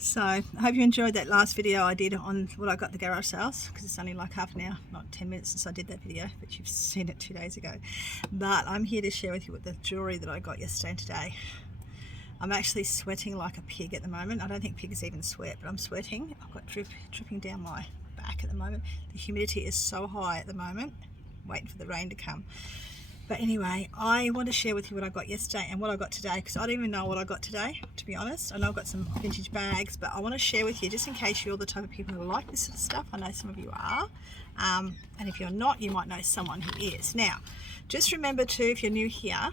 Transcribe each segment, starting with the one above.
So I hope you enjoyed that last video I did on what I got at the garage sales, because it's only like half an hour, not 10 minutes since I did that video, but you've seen it 2 days ago. But I'm here to share with you what the jewellery that I got yesterday and today. I'm actually sweating like a pig at the moment. I don't think pigs even sweat, but I'm sweating. I've got dripping down my back at the moment. The humidity is so high at the moment, waiting for the rain to come. But anyway, I want to share with you what I got yesterday and what I got today, because I don't even know what I got today, to be honest. I know I've got some vintage bags, but I want to share with you just in case you're the type of people who like this sort of stuff. I know some of you are. And if you're not, you might know someone who is. Now, just remember too, if you're new here,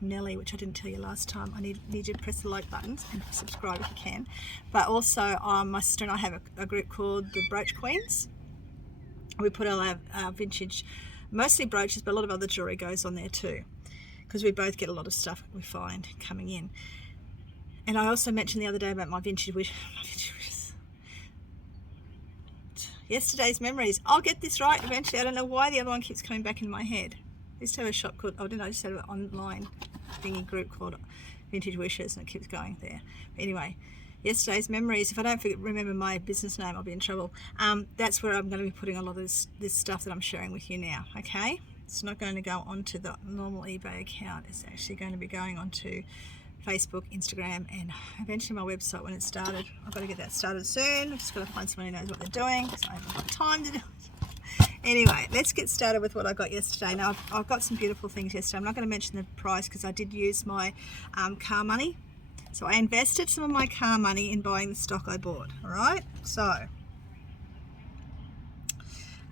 Nelly, which I didn't tell you last time, I need you to press the like buttons and subscribe if you can. But also, my sister and I have a group called the Brooch Queens. We put all our vintage, mostly brooches, but a lot of other jewellery goes on there too, because we both get a lot of stuff we find coming in. And I also mentioned the other day about my vintage wishes. Yesterday's memories. I'll get this right eventually. I don't know why the other one keeps coming back in my head. I used to have a shop called, I just had an online thingy group called Vintage Wishes, and it keeps going there. But anyway, yesterday's memories. If I don't remember my business name, I'll be in trouble. That's where I'm going to be putting a lot of this stuff that I'm sharing with you now. Okay, it's not going to go onto the normal eBay account. It's actually going to be going onto Facebook, Instagram, and eventually my website when it started. I've got to get that started soon. I've just got to find someone who knows what they're doing, because I haven't got time to do it. Anyway, let's get started with what I got yesterday. Now, I've got some beautiful things yesterday. I'm not going to mention the price because I did use my car money. So I invested some of my car money in buying the stock I bought. All right. So,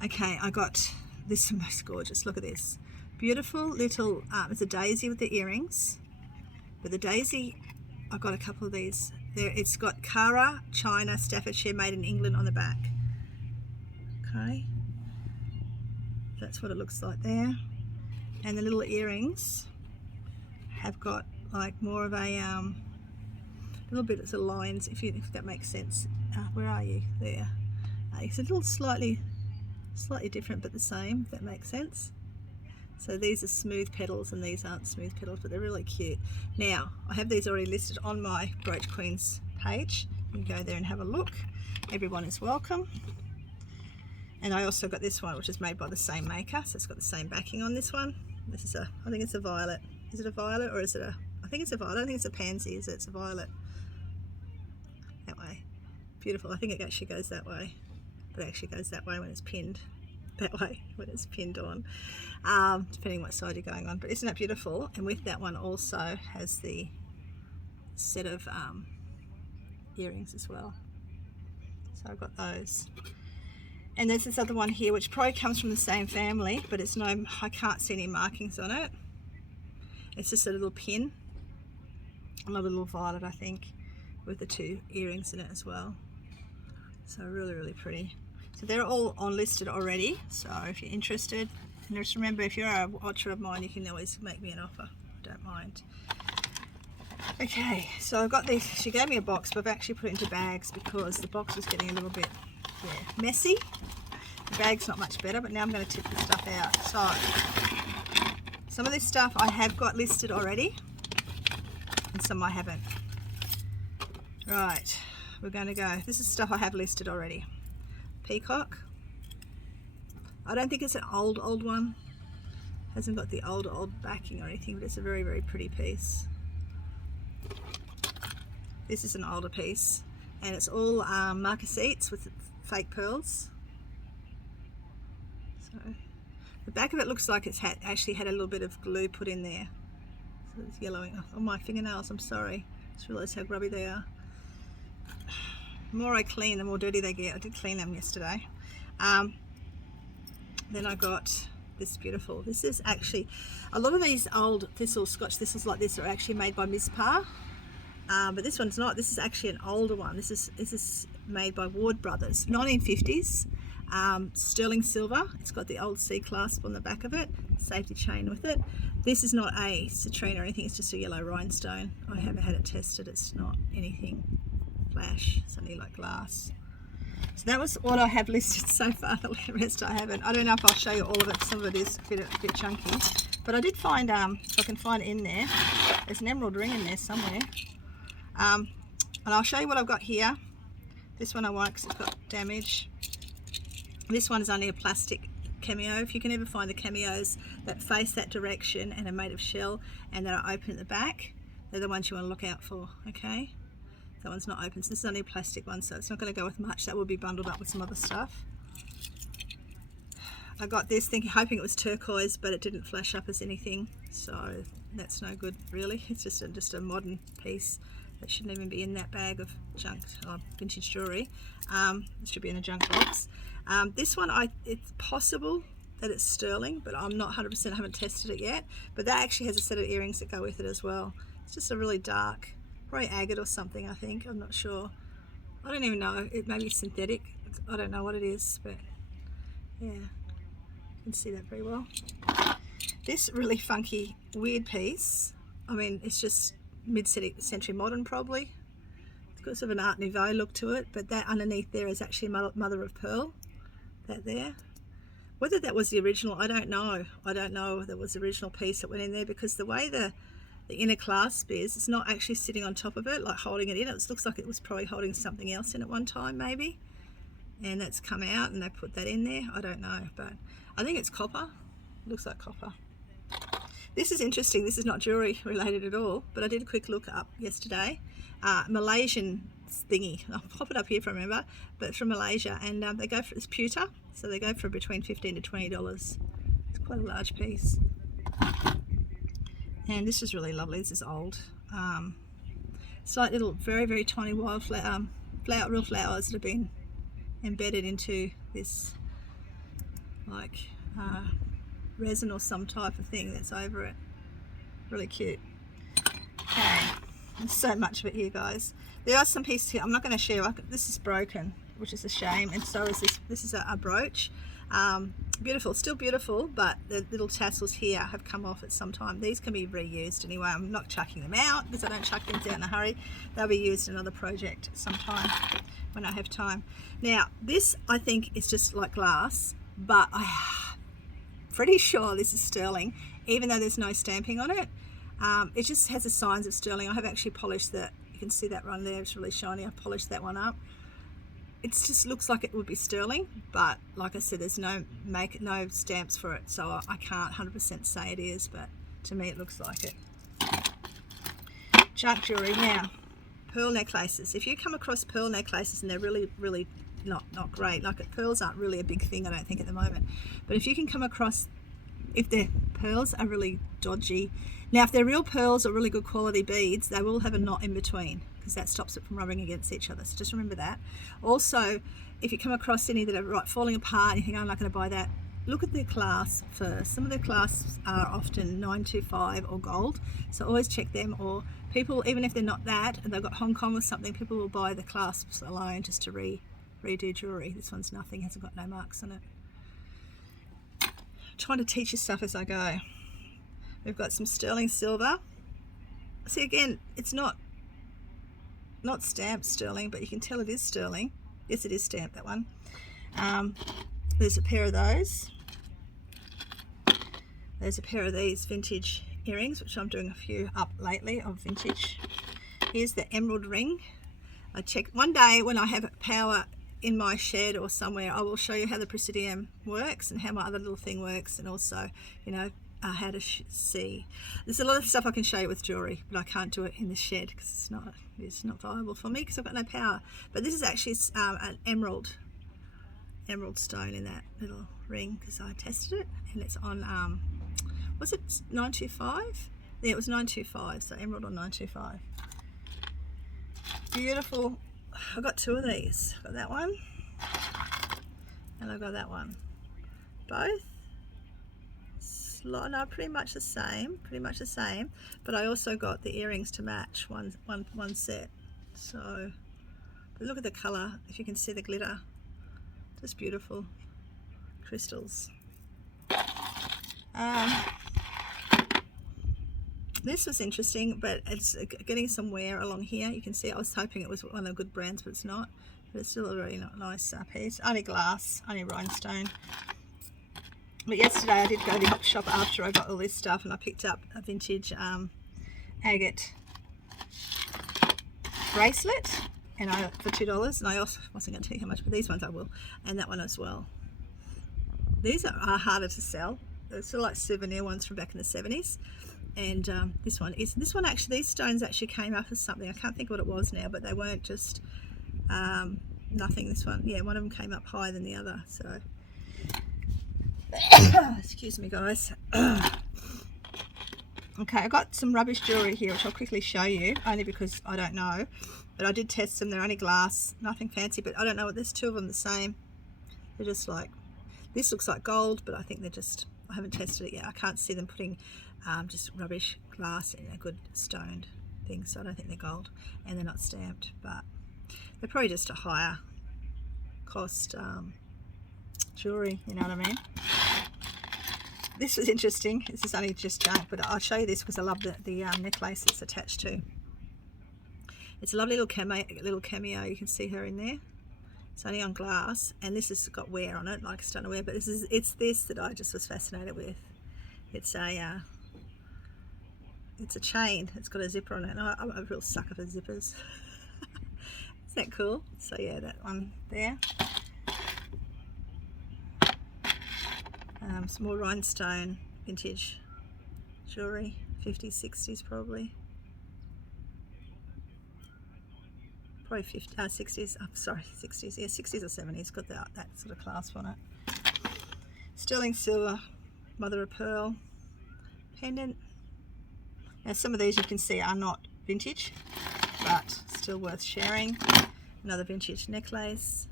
okay, I got this, most gorgeous. Look at this, beautiful little. It's a daisy with the earrings, but the daisy, I got a couple of these. There, it's got Cara, China, Staffordshire, made in England on the back. Okay, that's what it looks like there. And the little earrings have got like more of a little bit of lines, if that makes sense. Where are you? There. It's a little slightly different, but the same, if that makes sense. So these are smooth petals and these aren't smooth petals, but they're really cute. Now, I have these already listed on my Brooch Queens page. You can go there and have a look. Everyone is welcome. And I also got this one, which is made by the same maker, so it's got the same backing on this one. This is I think it's a violet. Is it a violet or is it I think it's a violet. I don't think it's a pansy, is it? It's a violet. That way. Beautiful. I think it actually goes that way. But it actually goes that way when it's pinned. That way when it's pinned on. Depending what side you're going on. But isn't that beautiful? And with that one also has the set of earrings as well. So I've got those. And there's this other one here, which probably comes from the same family, but it's I can't see any markings on it. It's just a little pin. Another little violet, I think, with the 2 earrings in it as well. So really, really pretty. So they're all on listed already. So if you're interested, and just remember, if you're a watcher of mine, you can always make me an offer. Don't mind. Okay, so I've got these. She gave me a box, but I've actually put it into bags because the box was getting a little bit messy. The bag's not much better, but now I'm going to tip the stuff out. So some of this stuff I have got listed already, and some I haven't. Right, we're going to go. This is stuff I have listed already. Peacock. I don't think it's an old one. Hasn't got the old backing or anything, but it's a very, very pretty piece. This is an older piece, and it's all marcasettes with fake pearls. So the back of it looks like it's actually had a little bit of glue put in there. So it's yellowing off on my fingernails. I'm sorry. I just realised how grubby they are. The more I clean, the more dirty they get. I did clean them yesterday. Then I got this beautiful. This is actually, a lot of these old thistles, Scotch thistles like this, are actually made by Miss Parr. But this one's not. This is actually an older one. This is made by Ward Brothers, 1950s, sterling silver. It's got the old C clasp on the back of it, safety chain with it. This is not a citrine or anything. It's just a yellow rhinestone. I haven't had it tested. It's not anything flash. It's only like glass. So that was what I have listed so far. The rest I haven't. I don't know if I'll show you all of it. Some of it is a bit chunky, but I did find, if I can find it in there, there's an emerald ring in there somewhere. And I'll show you what I've got here. This one I won't because it's got damage. This one is only a plastic cameo. If you can ever find the cameos that face that direction and are made of shell and that are open at the back, they're the ones you want to look out for, okay? That one's not open, so this is only a plastic one, so it's not going to go with much. That will be bundled up with some other stuff. I got this hoping it was turquoise, but it didn't flash up as anything, so that's no good really. It's just a modern piece that shouldn't even be in that bag of junk vintage jewellery. It should be in a junk box. This one, it's possible that it's sterling, but I'm not 100%, I haven't tested it yet. But that actually has a set of earrings that go with it as well. It's just a really dark, probably agate or something, I think. I'm not sure. I don't even know. It may be synthetic. I don't know what it is, but yeah, you can see that very well. This really funky, weird piece, I mean, it's just mid-century modern probably. It's got sort of an Art Nouveau look to it, but that underneath there is actually mother of pearl. That there. Whether that was the original, I don't know. I don't know if that was the original piece that went in there, because the way the inner clasp is, it's not actually sitting on top of it, like holding it in. It looks like it was probably holding something else in at one time maybe. And that's come out and they put that in there. I don't know, but I think it's copper. It looks like copper. This is interesting. This is not jewellery related at all, but I did a quick look up yesterday. Malaysian thingy. I'll pop it up here if I remember, but it's from Malaysia, and they go for, it's pewter, so they go for between $15 to $20. It's quite a large piece. And this is really lovely. This is old. It's like little, very, very tiny wildflower, real flowers that have been embedded into this, like resin or some type of thing that's over it. Really cute. Okay, there's so much of it here, guys. There are some pieces here I'm not going to share. This is broken, which is a shame, and so is this. This is a brooch. Beautiful, still beautiful, but the little tassels here have come off at some time. These can be reused anyway. I'm not chucking them out because I don't chuck things out in a hurry. They'll be used in another project sometime when I have time. Now, this I think is just like glass, but I'm pretty sure this is sterling, even though there's no stamping on it. It just has the signs of sterling. I have actually polished that. You can see that one there. It's really shiny. I polished that one up. It just looks like it would be sterling, but like I said, there's no stamps for it, so I can't 100% say it is, but to me it looks like it. Junk jewellery. Now, pearl necklaces. If you come across pearl necklaces and they're really, really not great, like pearls aren't really a big thing, I don't think, at the moment, but if you can come across, if their pearls are really dodgy, now if they're real pearls or really good quality beads, they will have a knot in between, because that stops it from rubbing against each other, so just remember that. Also, if you come across any that are falling apart and you think, I'm not going to buy that, look at their clasp first. Some of their clasps are often 925 or gold, so always check them. Or people, even if they're not that and they've got Hong Kong or something, people will buy the clasps alone just to redo jewellery. This one's nothing, hasn't got no marks on it. I'm trying to teach you stuff as I go. We've got some sterling silver. See, again, it's not stamped sterling, but you can tell it is sterling. Yes, it is stamped, that one. There's a pair of those. There's a pair of these vintage earrings, which I'm doing a few up lately of vintage. Here's the emerald ring. I checked one day when I have power in my shed or somewhere, I will show you how the Presidium works and how my other little thing works, and also, you know, how to see. There's a lot of stuff I can show you with jewellery, but I can't do it in the shed because it's not viable for me because I've got no power. But this is actually an emerald stone in that little ring, because I tested it, and it's on was it 925? Yeah, it was 925, so emerald on 925. Beautiful. I got two of these. I got that one and I got that one. Both no, pretty much the same, but I also got the earrings to match one set. So, but look at the colour, if you can see the glitter, just beautiful crystals. This was interesting, but it's getting some wear along here. You can see I was hoping it was one of the good brands, but it's not. But it's still a really nice piece. Only glass, only rhinestone. But yesterday I did go to the op shop after I got all this stuff, and I picked up a vintage agate bracelet, and for $2, and I also wasn't going to tell you how much, but these ones I will, and that one as well. These are harder to sell. They're sort of like souvenir ones from back in the 70s. And this one actually, these stones actually came up as something. I can't think what it was now, but they weren't just nothing. This one, yeah, one of them came up higher than the other. So, excuse me, guys. Okay, I got some rubbish jewellery here, which I'll quickly show you, only because I don't know. But I did test them. They're only glass, nothing fancy, but I don't know. There's two of them the same. They're just like, this looks like gold, but I think they're just, I haven't tested it yet. I can't see them putting just rubbish glass in a good stoned thing, so I don't think they're gold, and they're not stamped, but they're probably just a higher cost jewellery, you know what I mean. This was interesting. This is only just junk, but I'll show you this because I love the necklace it's attached to. It's a lovely little cameo. You can see her in there. It's only on glass, and this has got wear on it, like stone wear, but it's this that I just was fascinated with. It's a chain. It's got a zipper on it, and I'm a real sucker for zippers. Isn't that cool? So yeah, that one there. Some more rhinestone vintage jewellery, 50s, 60s probably. Probably 60s, I'm sorry, 60s, yeah, 60s or 70s, got that sort of clasp on it. Sterling silver, mother of pearl, pendant. Now some of these you can see are not vintage, but still worth sharing. Another vintage necklace.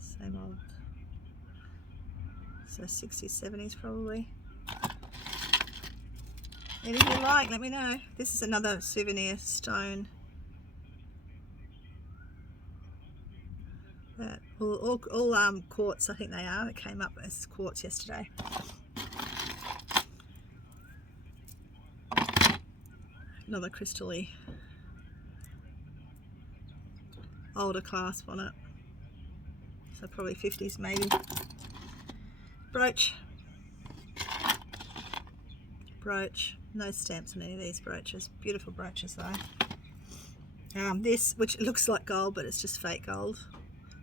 Same old, so 60s, 70s probably. Anything you like, let me know. This is another souvenir stone. All quartz, I think they are. It came up as quartz yesterday. Another crystal-y, older clasp on it. So probably 50s maybe. Brooch. Brooch. No stamps on any of these brooches. Beautiful brooches though. This, which looks like gold, but it's just fake gold.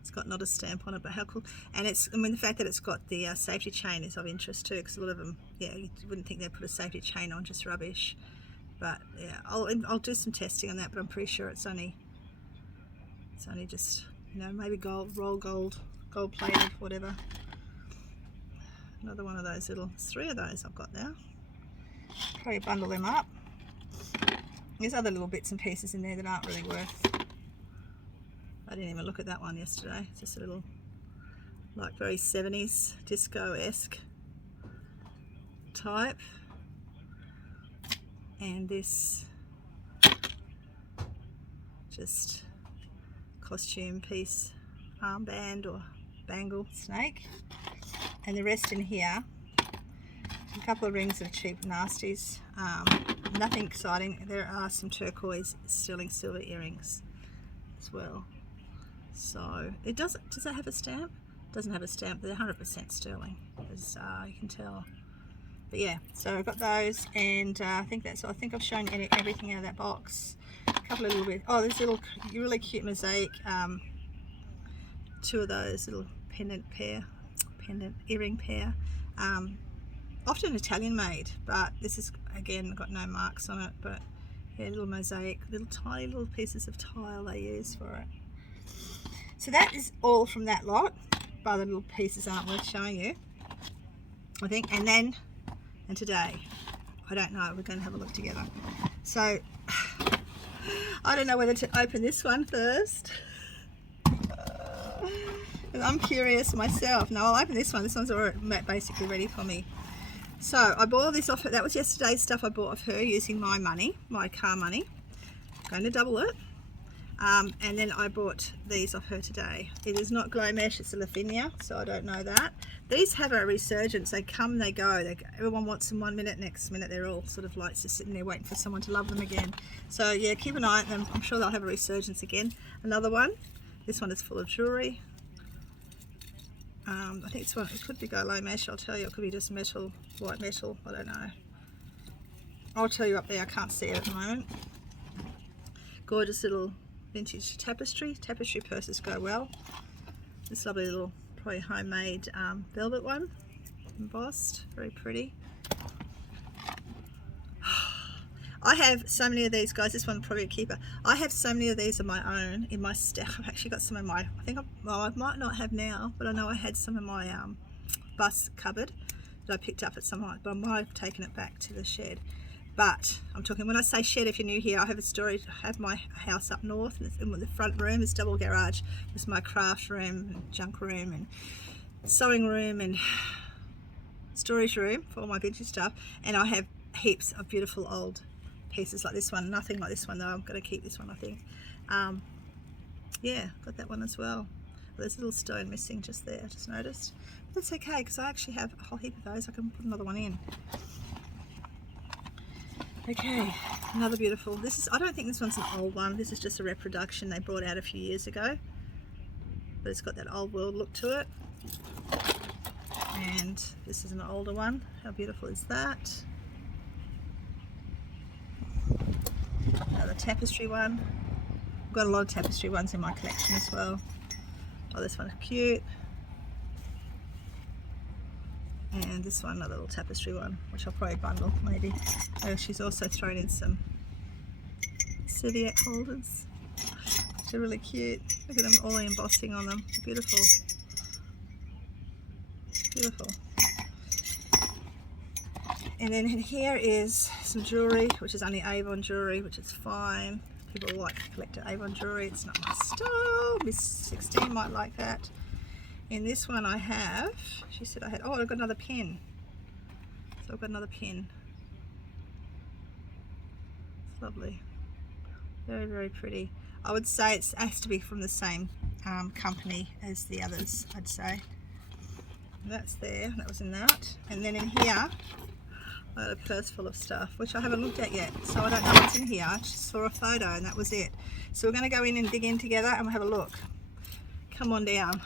It's got not a stamp on it, but how cool. And it's, I mean, the fact that it's got the safety chain is of interest too, because a lot of them, yeah, you wouldn't think they'd put a safety chain on, just rubbish. But yeah, I'll do some testing on that, but I'm pretty sure it's only just, you know, maybe gold, roll gold plated, whatever. Another one of those little, there's 3 of those I've got now. Probably bundle them up. There's other little bits and pieces in there that aren't really worth. I didn't even look at that one yesterday. It's just a little, like, very 70s disco-esque type. And this just costume piece, armband or bangle snake. And the rest in here, a couple of rings of cheap nasties. Nothing exciting. There are some turquoise sterling silver earrings as well. So it does that have a stamp? It doesn't have a stamp. They're 100% sterling, as you can tell. But yeah, so I've got those, and I think I've shown everything out of that box. A couple of little bit. Oh, there's a little really cute mosaic. 2 of those little pendant earring pair. Often Italian made, but this is again got no marks on it. But yeah, little mosaic, tiny little pieces of tile they use for it. So that is all from that lot. But the little pieces aren't worth showing you, I think. And today, I don't know, we're going to have a look together. So I don't know whether to open this one first. I'm curious myself. No, I'll open this one. This one's already basically ready for me. So I bought this off her. That was yesterday's stuff I bought of her using my money, my car money. I'm going to double it. And then I bought these off her today. It is not glow mesh, it's a Lavinia, so I don't know that. These have a resurgence. They come, they go. Everyone wants them 1 minute, next minute they're all sort of like just sitting there waiting for someone to love them again. So yeah, keep an eye on them. I'm sure they'll have a resurgence again. Another one. This one is full of jewellery. I think it could be glow mesh, I'll tell you. It could be just metal, white metal, I don't know. I'll tell you up there, I can't see it at the moment. gorgeous little vintage tapestry. Tapestry purses go well. This lovely little, probably homemade velvet one, embossed, very pretty. I have so many of these, guys. This one probably a keeper. I have so many of these of my own in my stash. I've actually got some in my, I might not have now, but I know I had some in my bus cupboard that I picked up at some point, but I might have taken it back to the shed. But I'm talking, when I say shed, if you're new here, I have a story. I have my house up north, and the front room is double garage. It's my craft room, and junk room, and sewing room, and storage room for all my vintage stuff. And I have heaps of beautiful old pieces like this one. Nothing like this one though. I'm going to keep this one, I think. Yeah, got that one as well. There's a little stone missing just there, I just noticed. But that's okay, because I actually have a whole heap of those. I can put another one in. Okay, another beautiful. This is, I don't think this one's an old one. This is just a reproduction they brought out a few years ago. But it's got that old world look to it. And this is an older one. How beautiful is that? Another tapestry one. I've got a lot of tapestry ones in my collection as well. Oh, this one's cute. And this one, another little tapestry one, which I'll probably bundle maybe. Oh, she's also thrown in some serviette holders. They're really cute. Look at them, all the embossing on them. They're beautiful. Beautiful. And then in here is some jewellery, which is only Avon jewellery, which is fine. People like to collect Avon jewellery. It's not my style. Miss 16 might like that. In this one I have, she said I had, oh, I've got another pin. So I've got another pin. It's lovely. Very, very pretty. I would say it has to be from the same company as the others, I'd say. And that's there, that was in that. And then in here, I had a purse full of stuff, which I haven't looked at yet, so I don't know what's in here. I just saw a photo and that was it. So we're going to go in and dig in together and we'll have a look. Come on down.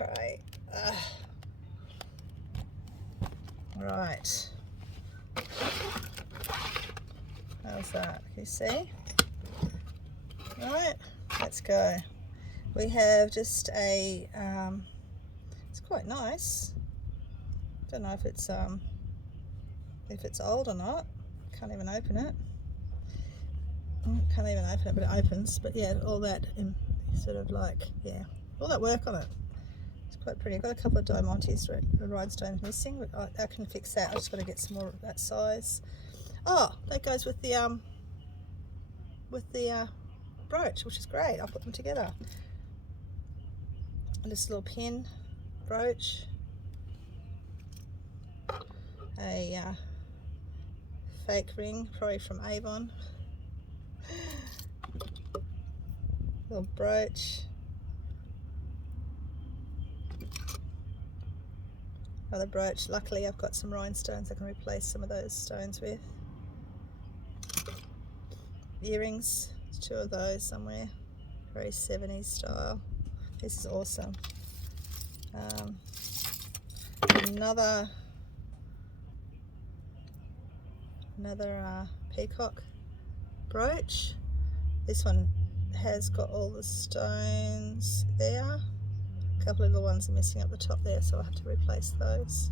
Okay. Right. How's that? Can you see? Right. Let's go. We have just a. It's quite nice. Don't know if it's old or not. Can't even open it. Can't even open it, but it opens. But yeah, all that sort of like, yeah, all that work on it. It's quite pretty. I've got a couple of diamantes, rhinestones missing, but I can fix that. I just got to get some more of that size. Oh, that goes with the brooch, which is great. I'll put them together. And this little pin brooch, a fake ring, probably from Avon, little brooch, another brooch. Luckily I've got some rhinestones I can replace some of those stones with. Earrings, two of those somewhere, very 70s style. This is awesome. Another peacock brooch. This one has got all the stones there. A couple of little ones are missing up the top there, so I'll have to replace those.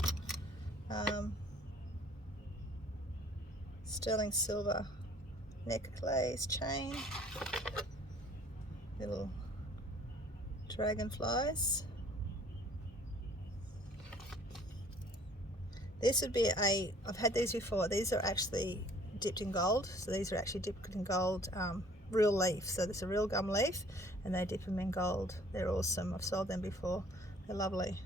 Sterling silver necklace chain, little dragonflies. This would be I've had these before. These are actually dipped in gold. So these are actually dipped in gold, real leaf. So there's a real gum leaf and they dip them in gold. They're awesome. I've sold them before. They're lovely.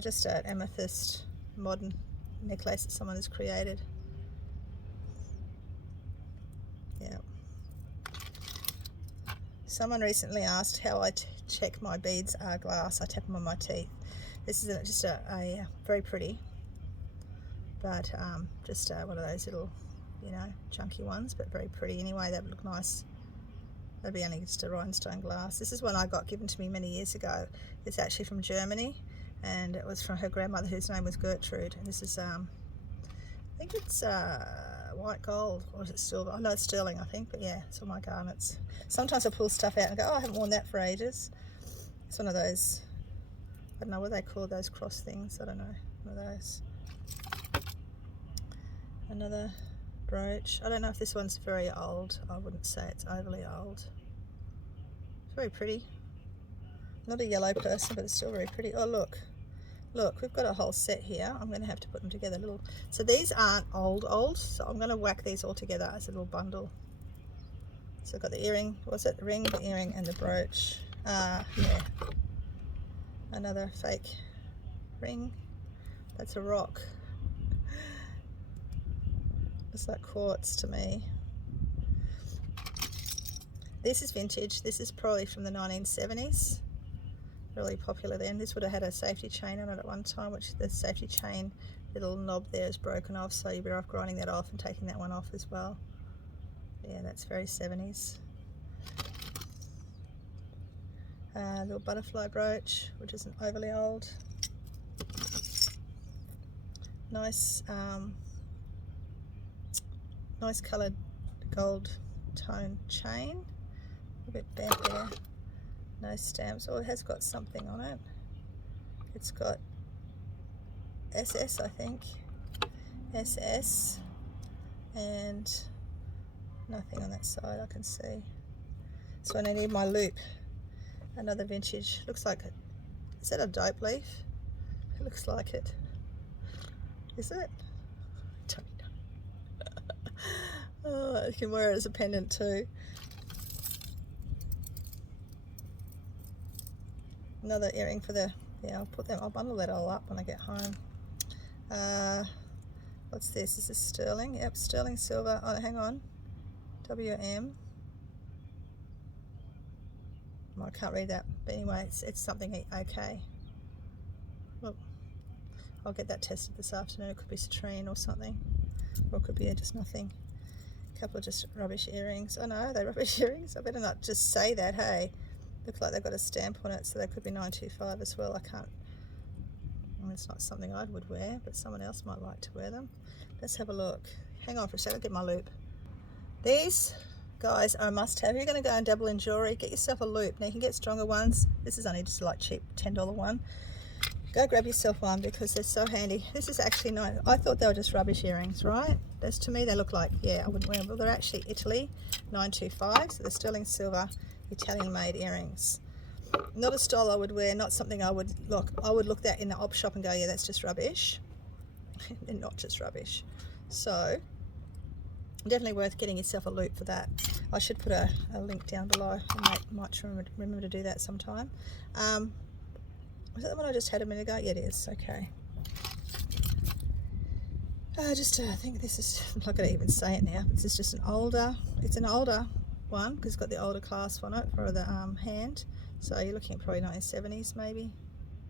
Just an amethyst modern necklace that someone has created. Yeah. Someone recently asked how I check my beads are glass. I tap them on my teeth. This is just a very pretty, but just one of those little, you know, chunky ones, but very pretty anyway. That would look nice. That'd be only just a rhinestone glass. This is one I got given to me many years ago. It's actually from Germany, and it was from her grandmother, whose name was Gertrude. And this is I think it's white gold, or is it silver? I know it's sterling, I think, but yeah, it's all my garnets. Sometimes I pull stuff out and go, oh, I haven't worn that for ages. It's one of those, I don't know what they call those cross things, I don't know, one of those. Another brooch. I don't know if this one's very old. I wouldn't say it's overly old. It's very pretty. Not a yellow person, but it's still very pretty. Oh, look. Look, we've got a whole set here. I'm going to have to put them together. So these aren't old, so I'm going to whack these all together as a little bundle. So I've got the earring, what's it? The ring, the earring, and the brooch. Yeah. Another fake ring. That's a rock. It's like quartz to me. This is vintage. This is probably from the 1970s. Really popular then. This would have had a safety chain on it at one time, which the safety chain little knob there is broken off, so you're better off grinding that off and taking that one off as well. Yeah, that's very 70s. Little butterfly brooch, which isn't overly old. Nice, nice coloured gold tone chain. A bit bent there. No stamps. Oh, it has got something on it. It's got SS, I think. SS. And nothing on that side I can see. So I need my loop. Another vintage. Looks like it. Is that a dope leaf? It looks like it. Is it? I don't know. Oh, you can wear it as a pendant too. Another earring for the, yeah, I'll bundle that all up when I get home. What's this? Is this sterling? Yep, sterling silver. Oh, hang on. WM. Well, I can't read that, but anyway, it's something okay. Look, I'll get that tested this afternoon. It could be citrine or something, or it could be just nothing. A couple of just rubbish earrings. Oh no, they're rubbish earrings. I better not just say that, hey. Look like they've got a stamp on it, so they could be 925 as well. I can't, well, it's not something I would wear, but someone else might like to wear them. Let's have a look. Hang on for a second, I'll get my loop. These guys are a must-have. You're going to go and dabble in jewellery, get yourself a loop. Now you can get stronger ones. This is only just like cheap $10 one. Go grab yourself one because they're so handy. This is actually nice. I thought they were just rubbish earrings, right? That's, to me they look like, yeah, I wouldn't wear them, but they're actually Italy 925, so they're sterling silver Italian made earrings. Not a style I would wear, not something I would look. I would look that in the op shop and go, yeah, that's just rubbish. They're not just rubbish. So definitely worth getting yourself a loop for that. I should put a link down below. I might remember to do that sometime. Was that the one I just had a minute ago? Yeah, it is. Okay. I think this is, I'm not going to even say it now. This is just an older one because it's got the older clasp on it for the hand. So you're looking at probably 1970s, maybe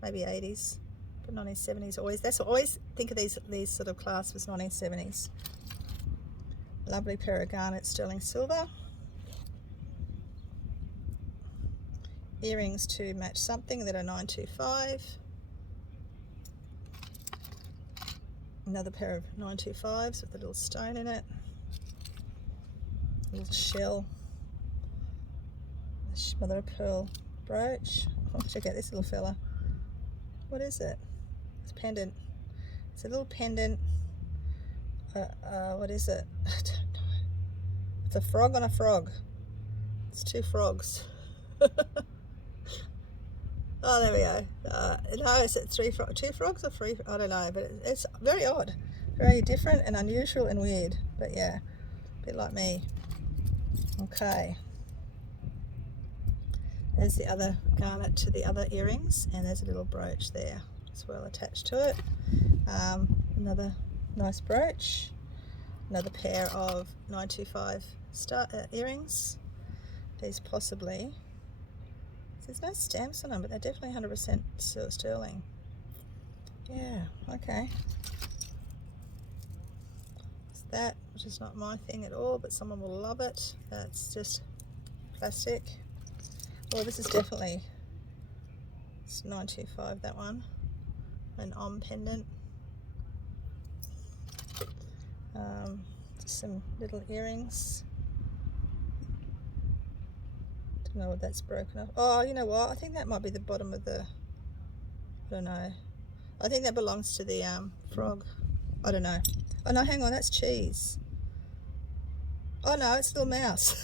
80s, but 1970s always. That's always think of these sort of clasps as 1970s. Lovely pair of garnet sterling silver. Earrings to match something that are 925. Another pair of 925s with a little stone in it. A little shell. Mother of pearl brooch. Oh, check out this little fella. What is it? It's a pendant. It's a little pendant. What is it? I don't know. It's a frog on a frog. It's two frogs. Oh, there we go. No, is it two frogs or three? I don't know, but it's very odd. Very different and unusual and weird. But yeah, a bit like me. Okay. There's the other garnet to the other earrings, and there's a little brooch there as well attached to it. Another nice brooch. Another pair of 925 earrings. These possibly. There's no stamps on them, but they're definitely 100% sterling. Yeah, okay. It's that, which is not my thing at all, but someone will love it. That's just plastic. Well, this is definitely, it's 925, that one. An pendant. Some little earrings. Don't know what that's broken up. Oh, you know what? I think that might be the bottom of the, I don't know. I think that belongs to the frog. I don't know. Oh no, hang on, that's cheese. Oh no, it's a little mouse.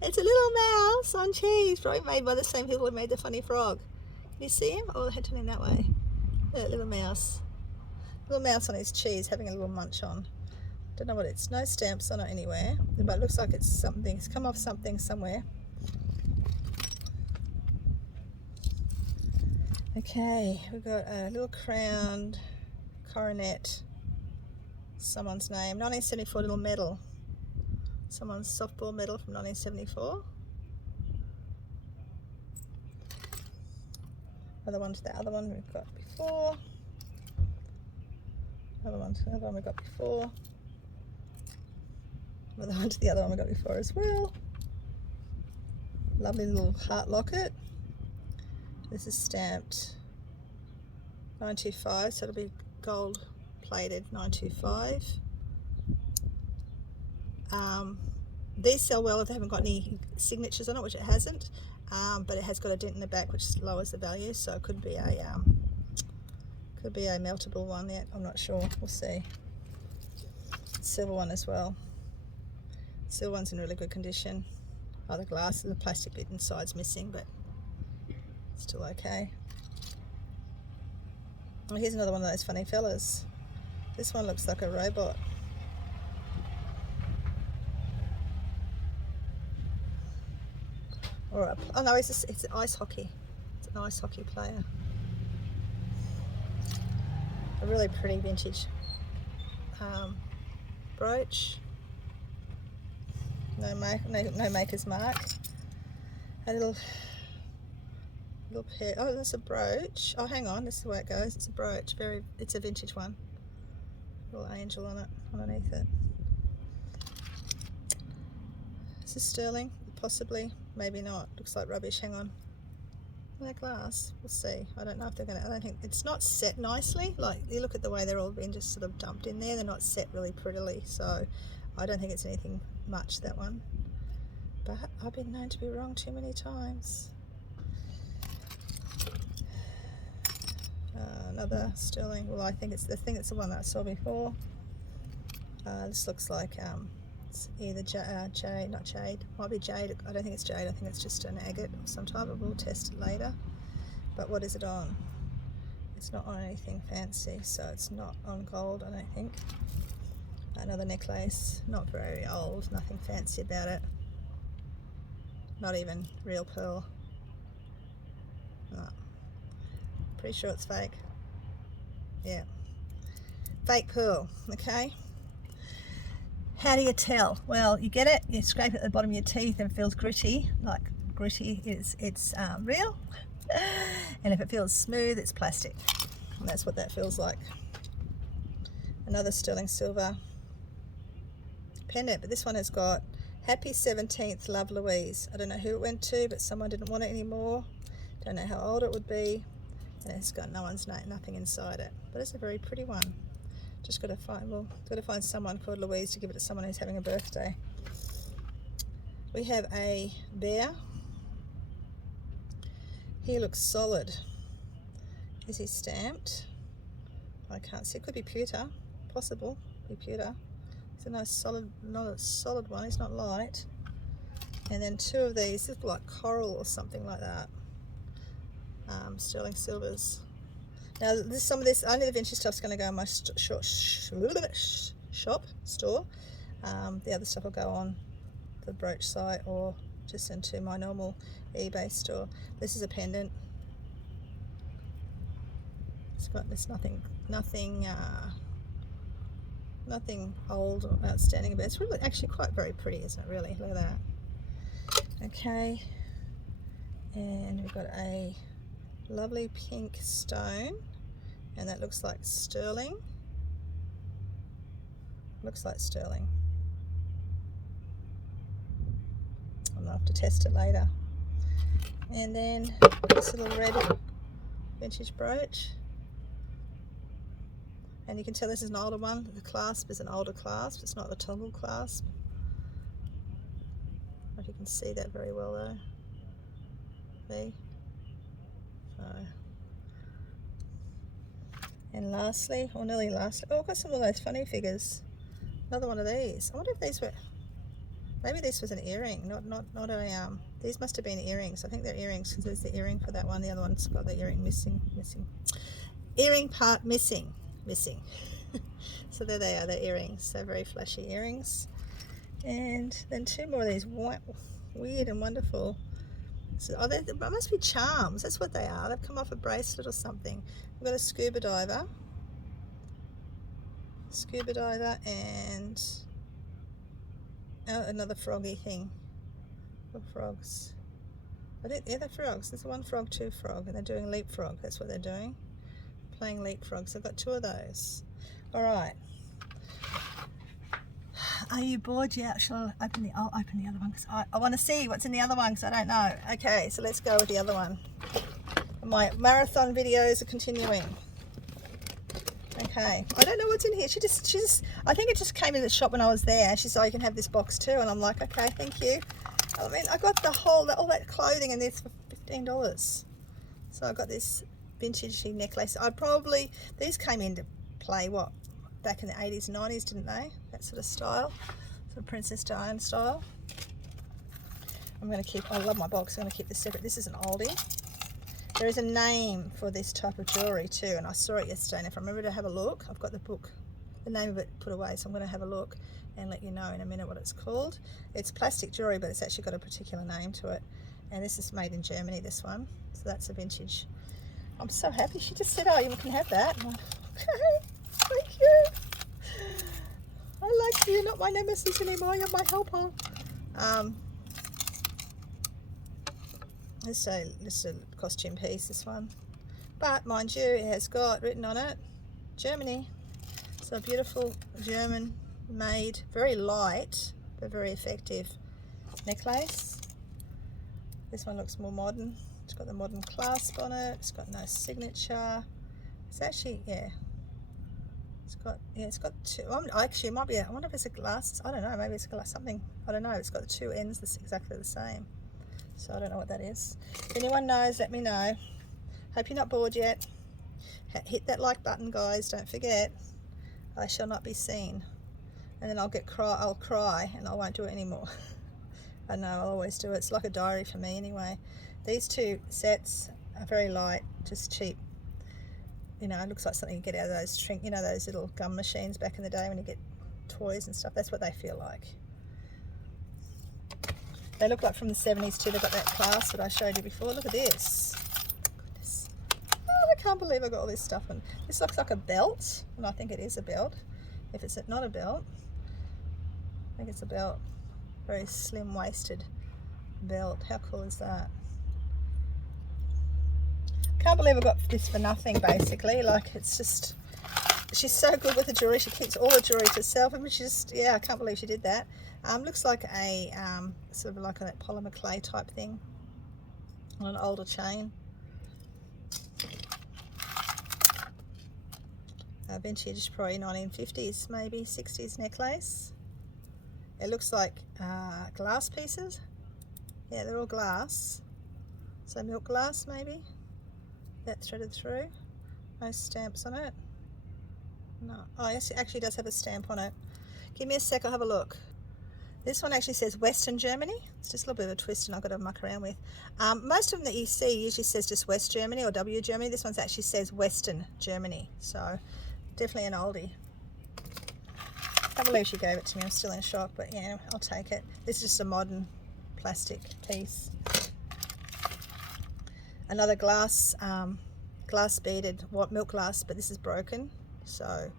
It's a little mouse on cheese, probably made by the same people who made the funny frog. Can you see him? Oh, I had to turn him that way. Little mouse. Little mouse on his cheese, having a little munch on. Don't know what it's. No stamps on it anywhere, but it looks like it's something. It's come off something somewhere. Okay, we've got a little crowned coronet. Someone's name. 1974 little medal. Someone's softball medal from 1974. Other one to the other one we've got before. Another one to the other one we got before. Another one to the other one we got before as well. Lovely little heart locket. This is stamped 925, so it'll be gold plated 925. These sell well if they haven't got any signatures on it, which it hasn't, but it has got a dent in the back which lowers the value, so it could be a meltable one yet. I'm not sure, we'll see. Silver one as well. Silver one's in really good condition. Oh, the glass, the plastic bit inside's missing, but still okay. Oh, here's another one of those funny fellas. This one looks like a robot. Or oh no, it's ice hockey. It's an ice hockey player. A really pretty vintage brooch. No maker's mark. A little pair. Oh, that's a brooch. Oh, hang on, this is the way it goes. It's a brooch. It's a vintage one. Little angel on it, underneath it. This is sterling, possibly, maybe not. Looks like rubbish. Hang on. That glass, we'll see. I don't know if they're gonna. I don't think it's not set nicely. Like you look at the way they're all being just sort of dumped in there. They're not set really prettily. So I don't think it's anything much, that one. But I've been known to be wrong too many times. Another sterling. Well, I think it's the one that I saw before. This looks like it's either jade, not jade. Might be jade. I don't think it's jade. I think it's just an agate or some type. We'll test it later. But what is it on? It's not on anything fancy, so it's not on gold, I don't think. Another necklace, not very old, nothing fancy about it. Not even real pearl. No. Pretty sure it's fake. Yeah. Fake pearl, okay? How do you tell? Well, you get it, you scrape it at the bottom of your teeth and it feels gritty. Like gritty it's real. And if it feels smooth, it's plastic. And that's what that feels like. Another sterling silver pendant, but this one has got Happy 17th, Love Louise. I don't know who it went to, but someone didn't want it anymore. Don't know how old it would be. And it's got no one's name, nothing inside it. But it's a very pretty one. Just got to find someone called Louise to give it to someone who's having a birthday. We have a bear. He looks solid. Is he stamped? I can't see. It could be pewter. Possible. Be pewter. It's a nice solid, not a solid one. It's not light. And then two of these. This is like coral or something like that. Sterling silvers. Now, some of this, only the vintage stuff's going to go in my store. The other stuff will go on the Brooch site or just into my normal eBay store. This is a pendant. It's got this nothing old or outstanding about it. It's really actually quite very pretty, isn't it? Really, look at that. Okay, and we've got a lovely pink stone, and that looks like sterling. Looks like sterling. I'll have to test it later. And then this little red vintage brooch. And you can tell this is an older one. The clasp is an older clasp. It's not the toggle clasp. I don't know if you can see that very well though. See? So. And lastly, or nearly lastly, oh, I've got some of those funny figures. Another one of these. I wonder if these were, maybe this was an earring, not a, these must have been earrings. I think they're earrings because there's the earring for that one. The other one's got the earring missing. Earring part missing. So there they are, they're earrings. So very flashy earrings. And then two more of these weird and wonderful. So, oh, they must be charms. That's what they are. They've come off a bracelet or something. We've got a scuba diver, and another froggy thing. What frogs? I think, yeah, they're frogs. There's one frog, two frog, and they're doing leapfrog. That's what they're doing. Playing leapfrog. So I've got two of those. All right. Are you bored yet? Shall I open I'll open the other one because I want to see what's in the other one because I don't know. Okay, so let's go with the other one. My marathon videos are continuing. Okay, I don't know what's in here. She just, I think it just came in the shop when I was there. She said, oh, you can have this box too. And I'm like, okay, thank you. I mean, I got all that clothing in this for $15. So I got this vintage necklace. These came into play, what, back in the 80s and 90s, didn't they? That sort of style, sort of Princess Diana style. I'm going to keep, I love my box, I'm going to keep this separate. This is an oldie. There is a name for this type of jewellery too, and I saw it yesterday, and if I remember to have a look, I've got the book, the name of it put away, so I'm going to have a look and let you know in a minute what it's called. It's plastic jewellery, but it's actually got a particular name to it, and this is made in Germany, this one, so that's a vintage. I'm so happy. She just said, oh, you can have that. I'm like, okay, thank you. I like you, not my nemesis anymore, you're my helper. This is a costume piece, this one. But mind you, it has got written on it, Germany. So a beautiful German made, very light, but very effective necklace. This one looks more modern. It's got the modern clasp on it. It's got no signature. It's actually, yeah. It's got two. Actually, it might be. I wonder if it's a glass. I don't know. Maybe it's a glass something. I don't know. It's got the two ends that's exactly the same. So I don't know what that is. If anyone knows, let me know. Hope you're not bored yet. Hit that like button, guys. Don't forget. I shall not be seen. And then I'll cry, and I won't do it anymore. I know. I'll always do it. It's like a diary for me, anyway. These two sets are very light, just cheap. You know, it looks like something you get out of those those little gum machines back in the day when you get toys and stuff. That's what they feel like. They look like from the 70s too. They've got that clasp that I showed you before. Look at this. Goodness. Oh, I can't believe I got all this stuff. And this looks like a belt, and I think it is a belt. If it's not a belt, I think it's a belt. Very slim waisted belt. How cool is that? Can't believe I got this for nothing, basically. Like, it's just, she's so good with the jewelry. She keeps all the jewelry to herself. I mean, she just, yeah, I can't believe she did that. Looks like a sort of like a polymer clay type thing on an older chain. Vintage, probably 1950s, maybe 60s necklace. It looks like glass pieces. Yeah, they're all glass. So milk glass, maybe. That threaded through. No stamps on it. No. Oh, yes, it actually does have a stamp on it. Give me a sec, I'll have a look. This one actually says Western Germany. It's just a little bit of a twist and I've got to muck around with. Most of them that you see usually says just West Germany or W Germany. This one actually says Western Germany. So definitely an oldie. Can't believe she gave it to me. I'm still in shock, but yeah, I'll take it. This is just a modern plastic piece. Another glass, glass beaded milk glass, but this is broken. So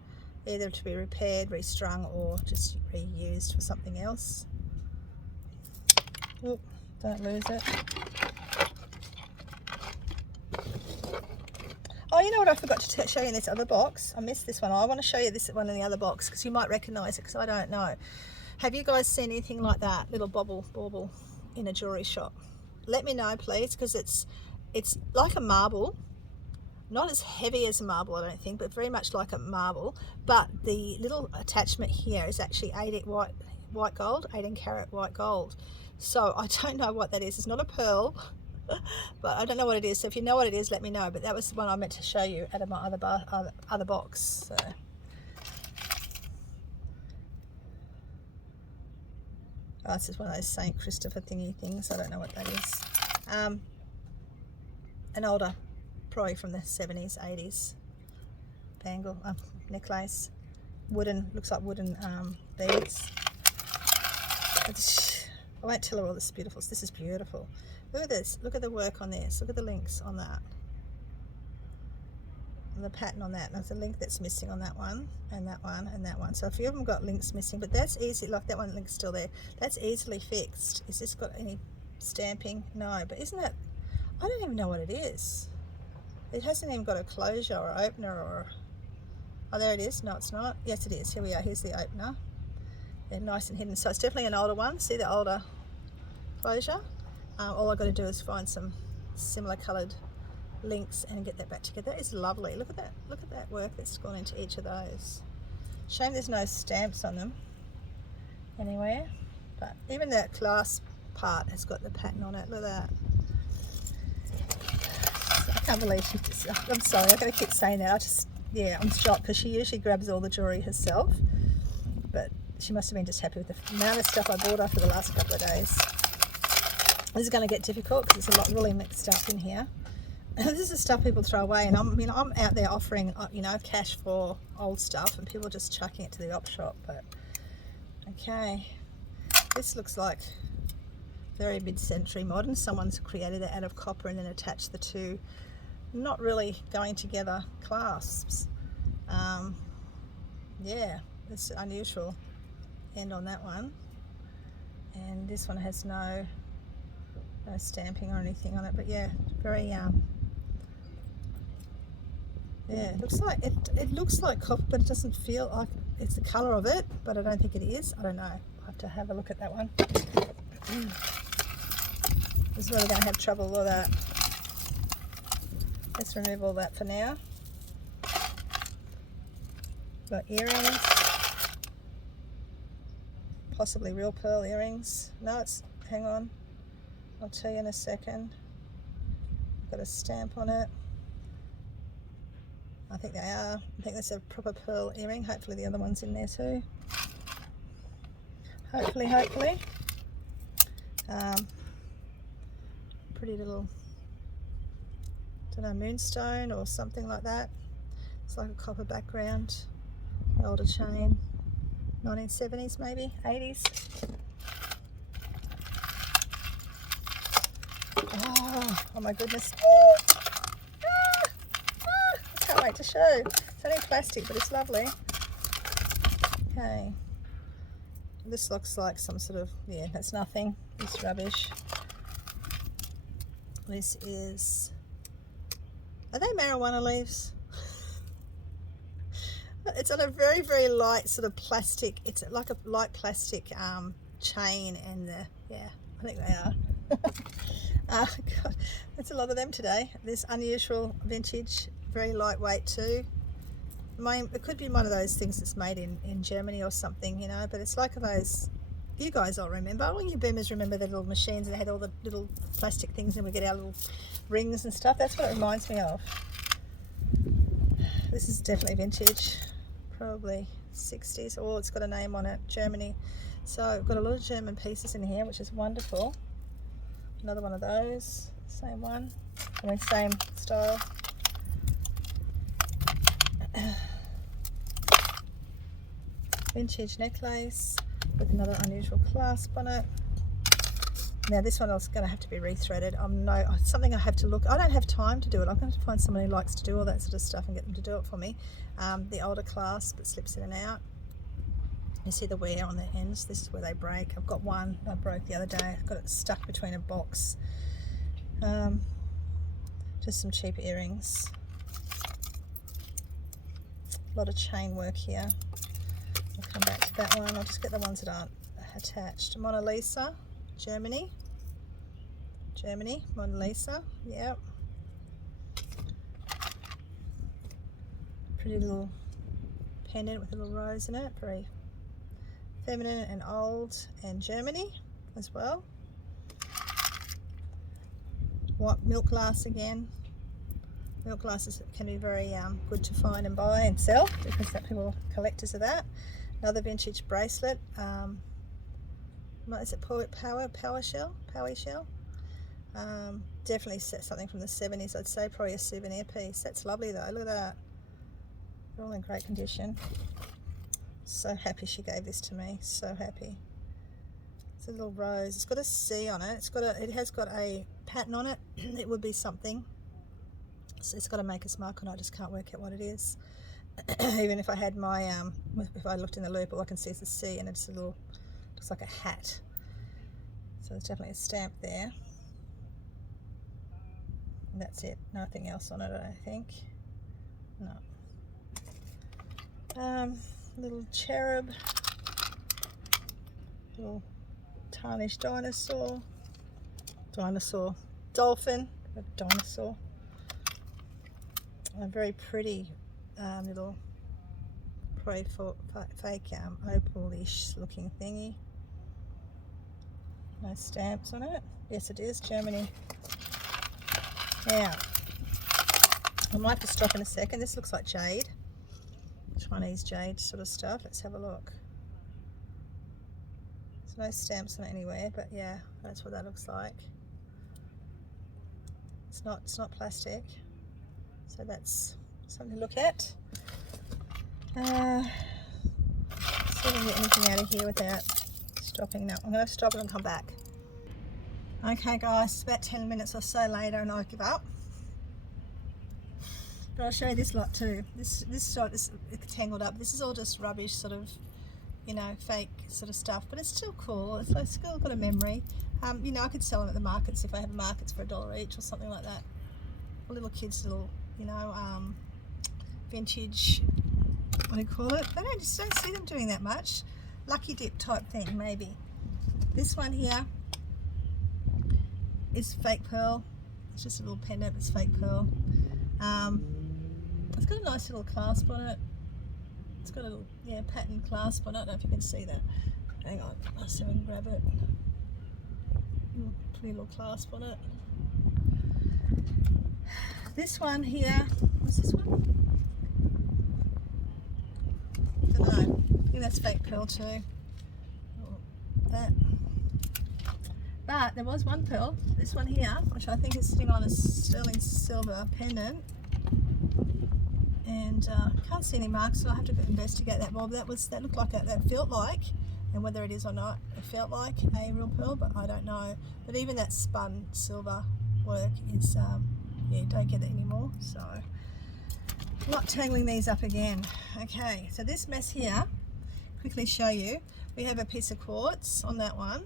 either to be repaired, restrung, or just reused for something else. Oop, don't lose it. Oh, you know what I forgot to show you in this other box? I missed this one. I want to show you this one in the other box because you might recognise it because I don't know. Have you guys seen anything like that? Little bauble in a jewellery shop? Let me know, please, because it's like a marble, not as heavy as a marble, I don't think, but very much like a marble. But the little attachment here is actually 18 white gold, 18 karat white gold. So I don't know what that is. It's not a pearl, but I don't know what it is. So if you know what it is, let me know. But that was the one I meant to show you out of my other box. So. Oh, this is one of those St. Christopher thingy things. I don't know what that is. An older, probably from the 70s, 80s bangle, necklace. Wooden, looks like wooden beads. I won't tell her all this beautiful. This is beautiful. Look at this. Look at the work on this. Look at the links on that. And the pattern on that. There's a link that's missing on that one, and that one, and that one. So a few of them got links missing, but that's easy. Like that one link's still there. That's easily fixed. Is this got any stamping? No. But isn't it? I don't even know what it is. It hasn't even got a closure or opener or. Oh, there it is. No, it's not. Yes, it is. Here we are. Here's the opener. They're nice and hidden. So it's definitely an older one. See the older closure? All I've got to do is find some similar coloured links and get that back together. That is lovely. Look at that. Look at that work that's gone into each of those. Shame there's no stamps on them anywhere. But even that clasp part has got the pattern on it. Look at that. I can't believe she just... I'm sorry. I'm going to keep saying that. I'm shocked because she usually grabs all the jewellery herself. But she must have been just happy with the amount of stuff I bought her for the last couple of days. This is going to get difficult because there's a lot really mixed up in here. This is stuff people throw away, and I'm out there offering, cash for old stuff, and people are just chucking it to the op shop. But okay, this looks like very mid-century modern. Someone's created it out of copper and then attached the two, not really going together clasps. Yeah, it's unusual end on that one, and this one has no stamping or anything on it. But yeah, very yeah, it looks like copper, but it doesn't feel like it's the color of it. But I don't think it is. I don't know. I'll have to have a look at that one. This is really going to have trouble with that. Let's remove all that for now. Got earrings, possibly real pearl earrings. No, it's, hang on, I'll tell you in a second. Got a stamp on it. I think they are. I think that's a proper pearl earring. Hopefully the other one's in there too. Hopefully. Pretty little, don't know, moonstone or something like that. It's like a copper background. An older chain. 1970s maybe, 80s. Oh my goodness. I can't wait to show. It's only plastic, but it's lovely. Okay. This looks like some sort of, yeah, that's nothing. It's rubbish. This is, are they marijuana leaves? It's on a very, very light sort of plastic, it's like a light plastic chain, and yeah, I think they are. God, that's a lot of them today. This unusual vintage, very lightweight too. It could be one of those things that's made in Germany or something, but it's like those, you guys all remember, all you boomers remember the little machines that had all the little plastic things, and we get our little rings and stuff. That's what it reminds me of. This is definitely vintage, probably 60s. Oh, it's got a name on it, Germany. So I've got a lot of German pieces in here, which is wonderful. Another one of those, same one, same style. Vintage necklace with another unusual clasp on it. Now this one is going to have to be rethreaded. Something I have to look. I don't have time to do it. I'm going to find someone who likes to do all that sort of stuff and get them to do it for me. The older clasp, it slips in and out. You see the wear on the ends. This is where they break. I've got one I broke the other day. I've got it stuck between a box. Just some cheap earrings. A lot of chain work here. I'll come back to that one. I'll just get the ones that aren't attached. Mona Lisa, Germany, Mona Lisa, yep. Pretty little pendant with a little rose in it. Very feminine and old, and Germany as well. What milk glass again. Milk glasses can be very good to find and buy and sell because people are collectors of that. Another vintage bracelet. Is it Power Shell? Definitely something from the 70s, I'd say. Probably a souvenir piece. That's lovely though. Look at that. They're all in great condition. So happy she gave this to me. So happy. It's a little rose. It's got a C on it. It has got a pattern on it. It would be something. So it's got a maker's mark, and I just can't work out what it is. Even if I had my if I looked in the loop, all I can see is the C, and it's a little, looks like a hat. So there's definitely a stamp there. And that's it. Nothing else on it, I don't think. No. Little cherub. Little tarnished dinosaur. Dolphin. A dinosaur. A very pretty little, probably fake opal-ish looking thingy. No stamps on it. Yes, it is Germany. Now, I might have to stop in a second. This looks like jade, Chinese jade sort of stuff. Let's have a look. There's no stamps on it anywhere, but yeah, that's what that looks like. It's not plastic. So that's something to look at. See if I can get anything out of here without stopping. No, I'm going to stop and come back. Okay guys, it's about 10 minutes or so later and I give up. But I'll show you this lot too. This sort is tangled up. This is all just rubbish, sort of, you know, fake sort of stuff. But it's still cool. It's still got a memory. You know, I could sell them at the markets if I have markets for $1 each or something like that. Or little kids' little, you know, vintage, what do you call it? I just don't see them doing that much. Lucky dip type thing, maybe. This one here is fake pearl. It's just a little pendant, it's fake pearl. It's got a nice little clasp on it. It's got a little, yeah, pattern clasp on it. I don't know if you can see that. Hang on, I'll see if I can grab it. Pretty little clasp on it. This one here, what's this one? I don't know. I think that's fake pearl too. That. But there was one pearl, this one here, which I think is sitting on a sterling silver pendant. And can't see any marks, so I have to investigate that more. But that looked like that felt like, and whether it is or not, it felt like a real pearl, but I don't know. But even that spun silver work is, yeah, don't get it anymore. So, I'm not tangling these up again. Okay, so this mess here, quickly show you. We have a piece of quartz on that one.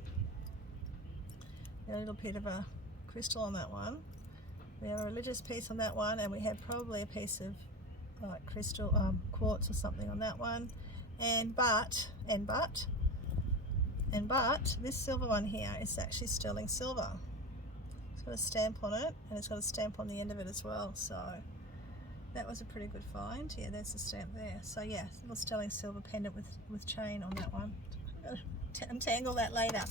A little bit of a crystal on that one. We have a religious piece on that one, and we have probably a piece of like crystal quartz or something on that one. But this silver one here is actually sterling silver. It's got a stamp on it, and it's got a stamp on the end of it as well. So that was a pretty good find. Yeah, there's the stamp there. So yeah, little sterling silver pendant with chain on that one. I'm gonna untangle that later.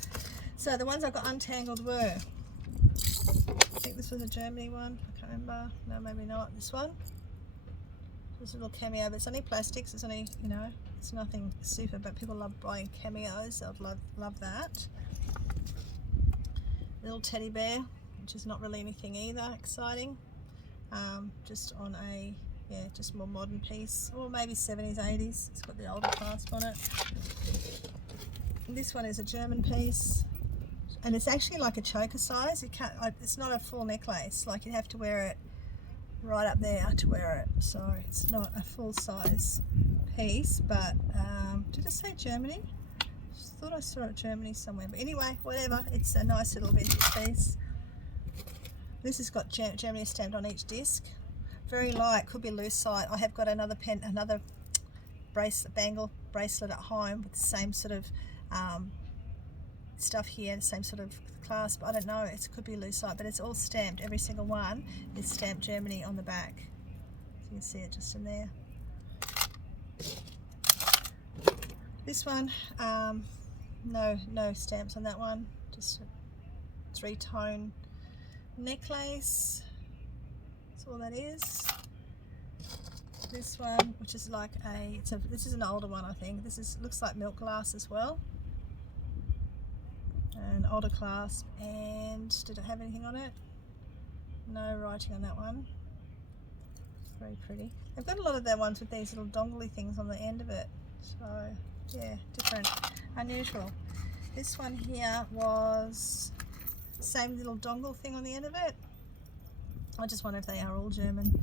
So the ones I got untangled were, I think this was a Germany one, I can't remember, no maybe not, this one. There's a little cameo, but it's only plastics, it's only, you know, it's nothing super, but people love buying cameos, I'd love that. Little teddy bear, which is not really anything either exciting, just on a, yeah, just more modern piece, or maybe 70s, 80s, it's got the older clasp on it. This one is a German piece. And it's actually like a choker size. It's not a full necklace. Like you have to wear it right up there to wear it. So it's not a full size piece. But did it say Germany? I thought I saw it Germany somewhere. But anyway, whatever. It's a nice little vintage piece. This has got Germany stamped on each disc. Very light. Could be loose side. I have got another bangle bracelet at home with the same sort of stuff here, the same sort of clasp. I don't know, it could be lucite, but it's all stamped. Every single one is stamped Germany on the back. So you can see it just in there. This one, no stamps on that one, just a 3-tone necklace. That's all that is. This one, which is like this is an older one, I think. This looks like milk glass as well. An older clasp, and did it have anything on it? No writing on that one. Very pretty. They've got a lot of their ones with these little dongly things on the end of it. So yeah, different, unusual. This one here was the same little dongle thing on the end of it. I just wonder if they are all German.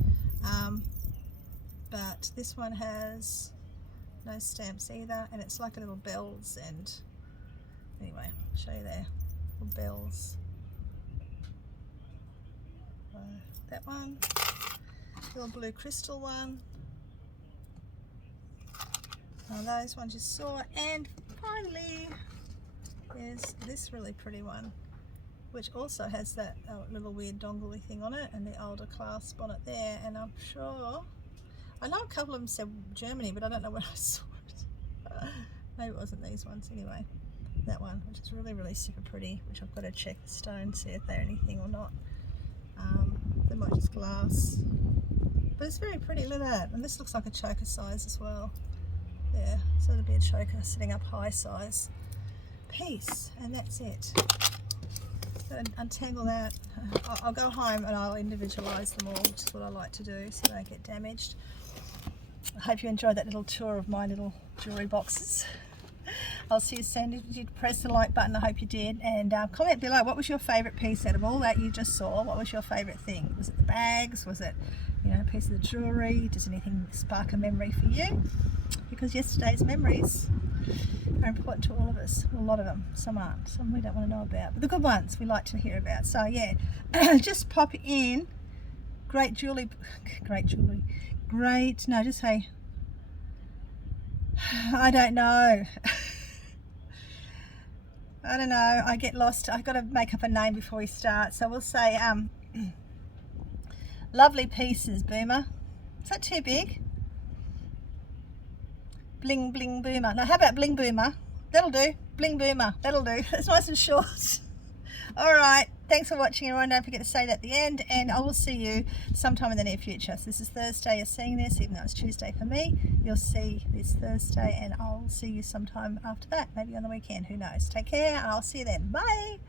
But this one has no stamps either, and it's like a little bells, and anyway, I'll show you there, little bells. That one, little blue crystal one. Those ones you saw, and finally is this really pretty one, which also has that little weird dongly thing on it and the older clasp on it there. And I'm sure, I know a couple of them said Germany, but I don't know when I saw it. Maybe it wasn't these ones. Anyway, that one, which is really, really super pretty, which I've got to check the stone, see if they're anything or not. They might just glass, but it's very pretty. Look at that. And this looks like a choker size as well. Yeah, so it'll be a choker sitting up high size piece, and that's it. So untangle that. I'll go home and I'll individualise them all, which is what I like to do, so they don't get damaged. I hope you enjoyed that little tour of my little jewellery boxes. I'll see you soon. If you press the like button, I hope you did, and comment below, what was your favourite piece out of all that you just saw? What was your favourite thing? Was it the bags? Was it, you know, a piece of the jewellery? Does anything spark a memory for you? Because yesterday's memories are important to all of us. A lot of them. Some aren't. Some we don't want to know about, but the good ones we like to hear about. So yeah, just pop in. Great jewellery. No, just say, I don't know. I don't know. I get lost. I've got to make up a name before we start. So we'll say, lovely pieces, Boomer. Is that too big? Bling Bling Boomer. No, how about Bling Boomer? That'll do. Bling Boomer. That'll do. It's nice and short. All right. Thanks for watching, everyone. Don't forget to say that at the end, and I will see you sometime in the near future. So this is Thursday. You're seeing this, even though it's Tuesday for me. You'll see this Thursday, and I'll see you sometime after that, maybe on the weekend. Who knows? Take care, and I'll see you then. Bye.